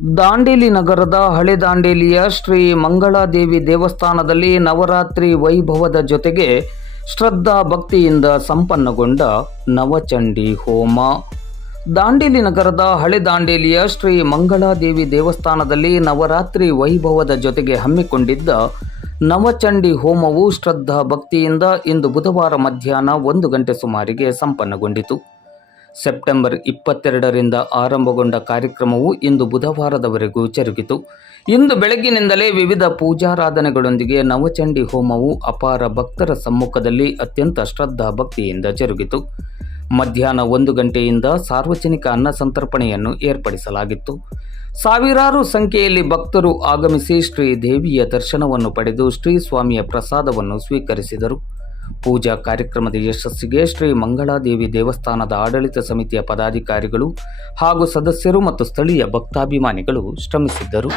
ದಾಂಡೇಲಿ ನಗರದ ಹಳೆ ದಾಂಡೇಲಿಯ ಶ್ರೀ ಮಂಗಳಾದೇವಿ ದೇವಸ್ಥಾನದಲ್ಲಿ ನವರಾತ್ರಿ ವೈಭವದ ಜೊತೆಗೆ ಶ್ರದ್ಧಾ ಭಕ್ತಿಯಿಂದ ಸಂಪನ್ನಗೊಂಡ ನವಚಂಡಿ ಹೋಮ. ದಾಂಡೇಲಿ ನಗರದ ಹಳೆ ದಾಂಡೇಲಿಯ ಶ್ರೀ ಮಂಗಳಾದೇವಿ ದೇವಸ್ಥಾನದಲ್ಲಿ ನವರಾತ್ರಿ ವೈಭವದ ಜೊತೆಗೆ ಹಮ್ಮಿಕೊಂಡಿದ್ದ ನವಚಂಡಿ ಹೋಮವು ಶ್ರದ್ಧಾ ಭಕ್ತಿಯಿಂದ ಇಂದು ಬುಧವಾರ ಮಧ್ಯಾಹ್ನ 1 ಗಂಟೆ ಸುಮಾರಿಗೆ ಸಂಪನ್ನಗೊಂಡಿತು. ಸೆಪ್ಟೆಂಬರ್ 22ರಿಂದ ಆರಂಭಗೊಂಡ ಕಾರ್ಯಕ್ರಮವು ಇಂದು ಬುಧವಾರದವರೆಗೂ ಜರುಗಿತು. ಇಂದು ಬೆಳಗ್ಗಿನಿಂದಲೇ ವಿವಿಧ ಪೂಜಾರಾಧನೆಗಳೊಂದಿಗೆ ನವಚಂಡಿ ಹೋಮವು ಅಪಾರ ಭಕ್ತರ ಸಮ್ಮುಖದಲ್ಲಿ ಅತ್ಯಂತ ಶ್ರದ್ಧಾ ಭಕ್ತಿಯಿಂದ ಜರುಗಿತು. ಮಧ್ಯಾಹ್ನ 1 ಗಂಟೆಯಿಂದ ಸಾರ್ವಜನಿಕ ಅನ್ನ ಸಂತರ್ಪಣೆಯನ್ನು ಏರ್ಪಡಿಸಲಾಗಿತ್ತು. ಸಾವಿರಾರು ಸಂಖ್ಯೆಯಲ್ಲಿ ಭಕ್ತರು ಆಗಮಿಸಿ ಶ್ರೀ ದೇವಿಯ ದರ್ಶನವನ್ನು ಪಡೆದು ಶ್ರೀ ಸ್ವಾಮಿಯ ಪ್ರಸಾದವನ್ನು ಸ್ವೀಕರಿಸಿದರು. ಪೂಜಾ ಕಾರ್ಯಕ್ರಮದ ಯಶಸ್ಸಿಗೆ ಶ್ರೀ ಮಂಗಳಾದೇವಿ ದೇವಸ್ಥಾನದ ಆಡಳಿತ ಸಮಿತಿಯ ಪದಾಧಿಕಾರಿಗಳು ಹಾಗೂ ಸದಸ್ಯರು ಮತ್ತು ಸ್ಥಳೀಯ ಭಕ್ತಾಭಿಮಾನಿಗಳು ಶ್ರಮಿಸಿದ್ದರು.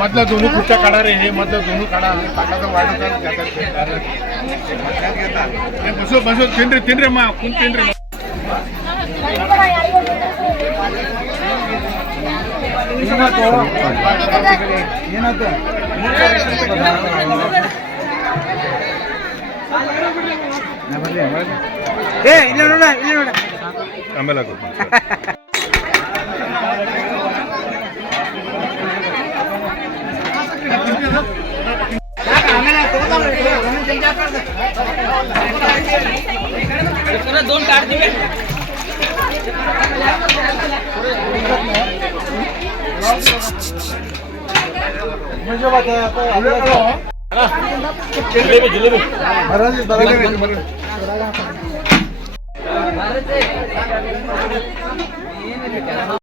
मतलब दोनों खुर्च्या काढा रे, हे मतलब दोनों काढा काढाचा वाढवता बसो बसो तिंद्रे मा कोण तिंद्रे ಇಲ್ಲ ನೋಡ ಆಮೇಲೆ दोन काढ दिवे जिलेबी